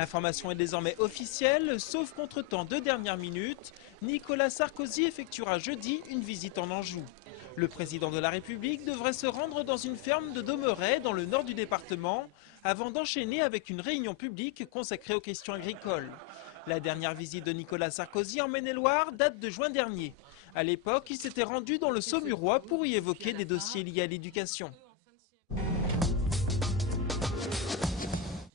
L'information est désormais officielle, sauf qu'entre-temps de dernière minute, Nicolas Sarkozy effectuera jeudi une visite en Anjou. Le président de la République devrait se rendre dans une ferme de Domeray, dans le nord du département, avant d'enchaîner avec une réunion publique consacrée aux questions agricoles. La dernière visite de Nicolas Sarkozy en Maine-et-Loire date de juin dernier. À l'époque, il s'était rendu dans le Saumurois pour y évoquer des dossiers liés à l'éducation.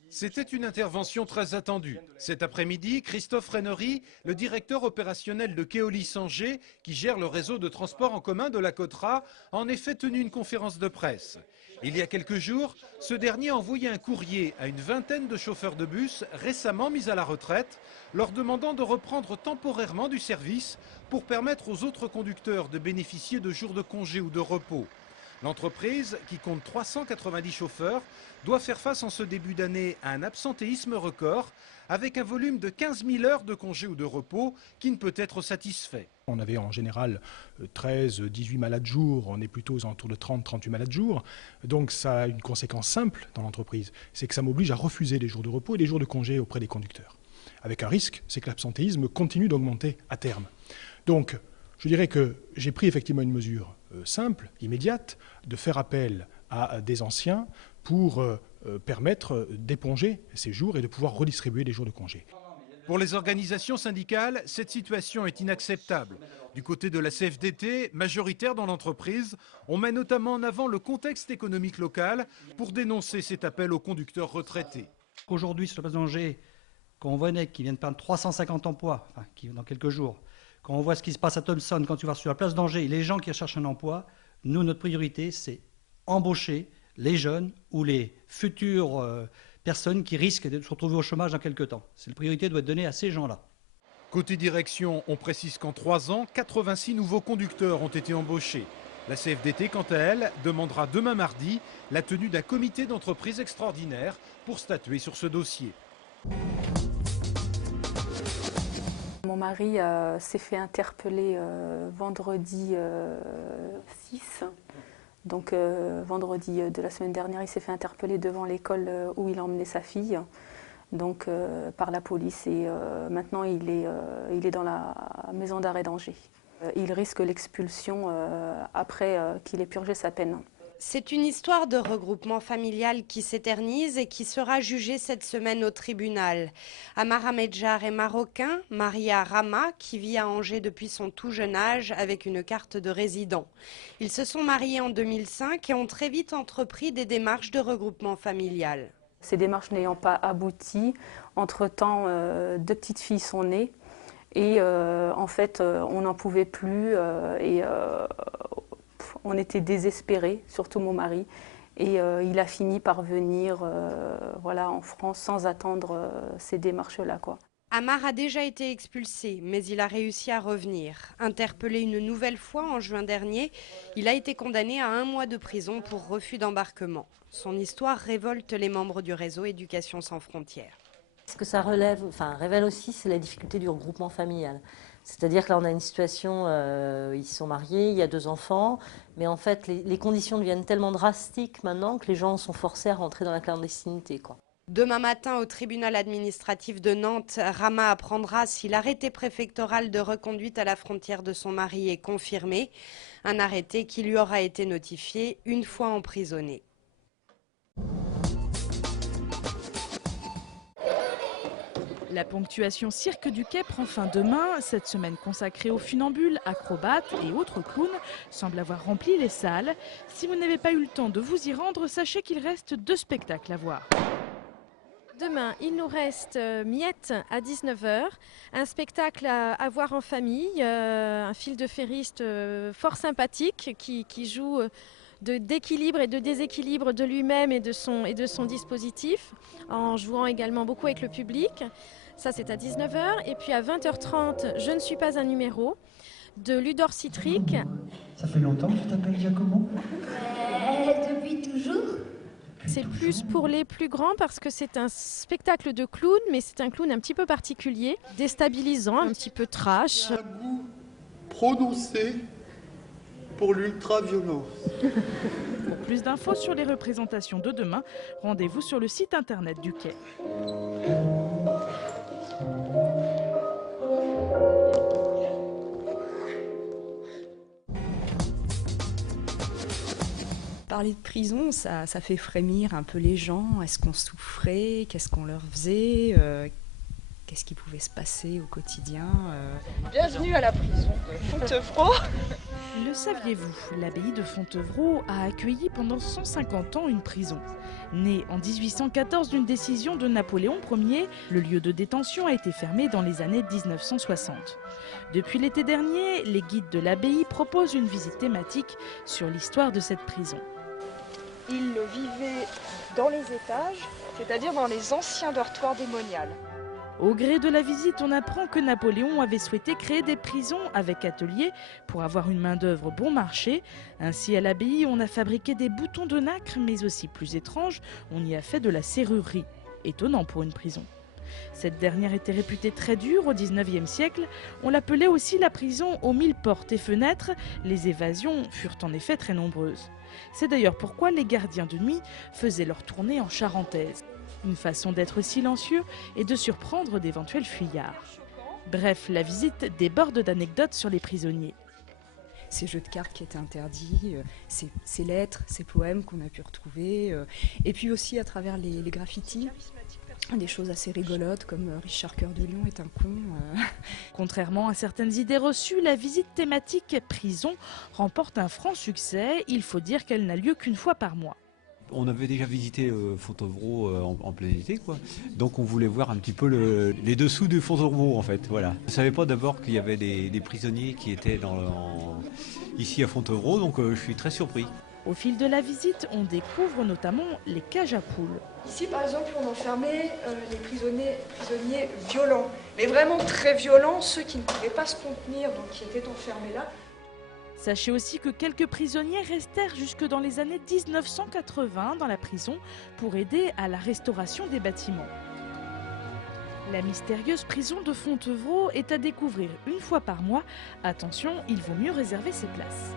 C'était une intervention très attendue. Cet après-midi, Christophe Rennery, le directeur opérationnel de Keolis-Angers, qui gère le réseau de transport en commun de la Cottera, a en effet tenu une conférence de presse. Il y a quelques jours, ce dernier a envoyé un courrier à une vingtaine de chauffeurs de bus récemment mis à la retraite, leur demandant de reprendre temporairement du service pour permettre aux autres conducteurs de bénéficier de jours de congé ou de repos. L'entreprise, qui compte 390 chauffeurs, doit faire face en ce début d'année à un absentéisme record, avec un volume de 15 000 heures de congés ou de repos qui ne peut être satisfait. On avait en général 13, 18 malades jour, on est plutôt aux alentours de 30, 38 malades jour. Donc ça a une conséquence simple dans l'entreprise, c'est que ça m'oblige à refuser les jours de repos et les jours de congé auprès des conducteurs. Avec un risque, c'est que l'absentéisme continue d'augmenter à terme. Donc je dirais que j'ai pris effectivement une mesure simple, immédiate, de faire appel à des anciens pour permettre d'éponger ces jours et de pouvoir redistribuer les jours de congé. Pour les organisations syndicales, cette situation est inacceptable. Du côté de la CFDT, majoritaire dans l'entreprise, on met notamment en avant le contexte économique local pour dénoncer cet appel aux conducteurs retraités. Aujourd'hui, sur la place d'Angers, quand on voit NEC qui vient de perdre 350 emplois, dans quelques jours, quand on voit ce qui se passe à Thomson, quand tu vas sur la place d'Angers, les gens qui recherchent un emploi, nous, notre priorité, c'est embaucher les jeunes ou les futures personnes qui risquent de se retrouver au chômage dans quelques temps. La priorité doit être donnée à ces gens-là. Côté direction, on précise qu'en 3 ans, 86 nouveaux conducteurs ont été embauchés. La CFDT, quant à elle, demandera demain mardi la tenue d'un comité d'entreprise extraordinaire pour statuer sur ce dossier. Mon mari s'est fait interpeller vendredi 6. Donc vendredi de la semaine dernière, il s'est fait interpeller devant l'école où il emmenait sa fille, donc par la police. Et maintenant, il est dans la maison d'arrêt d'Angers. Il risque l'expulsion après qu'il ait purgé sa peine. C'est une histoire de regroupement familial qui s'éternise et qui sera jugée cette semaine au tribunal. Amar Ahmedjar est marocain, marié à Rama, qui vit à Angers depuis son tout jeune âge avec une carte de résident. Ils se sont mariés en 2005 et ont très vite entrepris des démarches de regroupement familial. Ces démarches n'ayant pas abouti, entre-temps, 2 petites filles sont nées et en fait, on n'en pouvait plus on était désespérés, surtout mon mari, et il a fini par venir en France sans attendre ces démarches-là, quoi. Amar a déjà été expulsé, mais il a réussi à revenir. Interpellé une nouvelle fois en juin dernier, il a été condamné à 1 mois de prison pour refus d'embarquement. Son histoire révolte les membres du réseau Éducation sans frontières. Ce que ça révèle aussi, c'est la difficulté du regroupement familial. C'est-à-dire que là, on a une situation, ils sont mariés, il y a 2 enfants, mais en fait, les conditions deviennent tellement drastiques maintenant que les gens sont forcés à rentrer dans la clandestinité, quoi. Demain matin, au tribunal administratif de Nantes, Rama apprendra si l'arrêté préfectoral de reconduite à la frontière de son mari est confirmé, un arrêté qui lui aura été notifié une fois emprisonné. La ponctuation Cirque du Quai prend fin demain. Cette semaine consacrée aux funambules, acrobates et autres clowns semble avoir rempli les salles. Si vous n'avez pas eu le temps de vous y rendre, sachez qu'il reste 2 spectacles à voir. Demain, il nous reste Miette à 19 h, un spectacle à voir en famille, un fil de ferriste fort sympathique qui joue d'équilibre et de déséquilibre de lui-même et de son dispositif, en jouant également beaucoup avec le public. Ça, c'est à 19 h. Et puis à 20 h 30, Je ne suis pas un numéro, de Ludor Citric. Ça fait longtemps que tu t'appelles Giacomo ? Depuis toujours. C'est plus pour les plus grands parce que c'est un spectacle de clown, mais c'est un clown un petit peu particulier, déstabilisant, un petit peu trash. Un goût prononcé pour l'ultra-violence. Pour plus d'infos sur les représentations de demain, rendez-vous sur le site internet du Quai. Parler de prison, ça fait frémir un peu les gens. Est-ce qu'on souffrait? Qu'est-ce qu'on leur faisait? Qu'est-ce qui pouvait se passer au quotidien? Bienvenue à la prison de Fontevraud. Le saviez-vous, l'abbaye de Fontevraud a accueilli pendant 150 ans une prison. Née en 1814 d'une décision de Napoléon Ier, le lieu de détention a été fermé dans les années 1960. Depuis l'été dernier, les guides de l'abbaye proposent une visite thématique sur l'histoire de cette prison. Ils vivaient dans les étages, c'est-à-dire dans les anciens dortoirs des moniales. Au gré de la visite, on apprend que Napoléon avait souhaité créer des prisons avec ateliers pour avoir une main-d'œuvre bon marché. Ainsi, à l'abbaye, on a fabriqué des boutons de nacre, mais aussi plus étrange, on y a fait de la serrurerie. Étonnant pour une prison. Cette dernière était réputée très dure au XIXe siècle. On l'appelait aussi la prison aux 1000 portes et fenêtres. Les évasions furent en effet très nombreuses. C'est d'ailleurs pourquoi les gardiens de nuit faisaient leur tournée en charentaise. Une façon d'être silencieux et de surprendre d'éventuels fuyards. Bref, la visite déborde d'anecdotes sur les prisonniers. Ces jeux de cartes qui étaient interdits, ces lettres, ces poèmes qu'on a pu retrouver, et puis aussi à travers les graffitis, des choses assez rigolotes comme Richard Cœur de Lion est un con. Contrairement à certaines idées reçues, la visite thématique prison remporte un franc succès. Il faut dire qu'elle n'a lieu qu'une fois par mois. On avait déjà visité Fontevraud en plein été, quoi. Donc on voulait voir un petit peu les dessous de Fontevraud, en fait. Voilà. Je ne savais pas d'abord qu'il y avait des prisonniers qui étaient ici à Fontevraud, donc je suis très surpris. Au fil de la visite, on découvre notamment les cages à poules. Ici, par exemple, on enfermait les prisonniers violents, mais vraiment très violents, ceux qui ne pouvaient pas se contenir, donc qui étaient enfermés là. Sachez aussi que quelques prisonniers restèrent jusque dans les années 1980 dans la prison pour aider à la restauration des bâtiments. La mystérieuse prison de Fontevraud est à découvrir une fois par mois. Attention, il vaut mieux réserver ses places.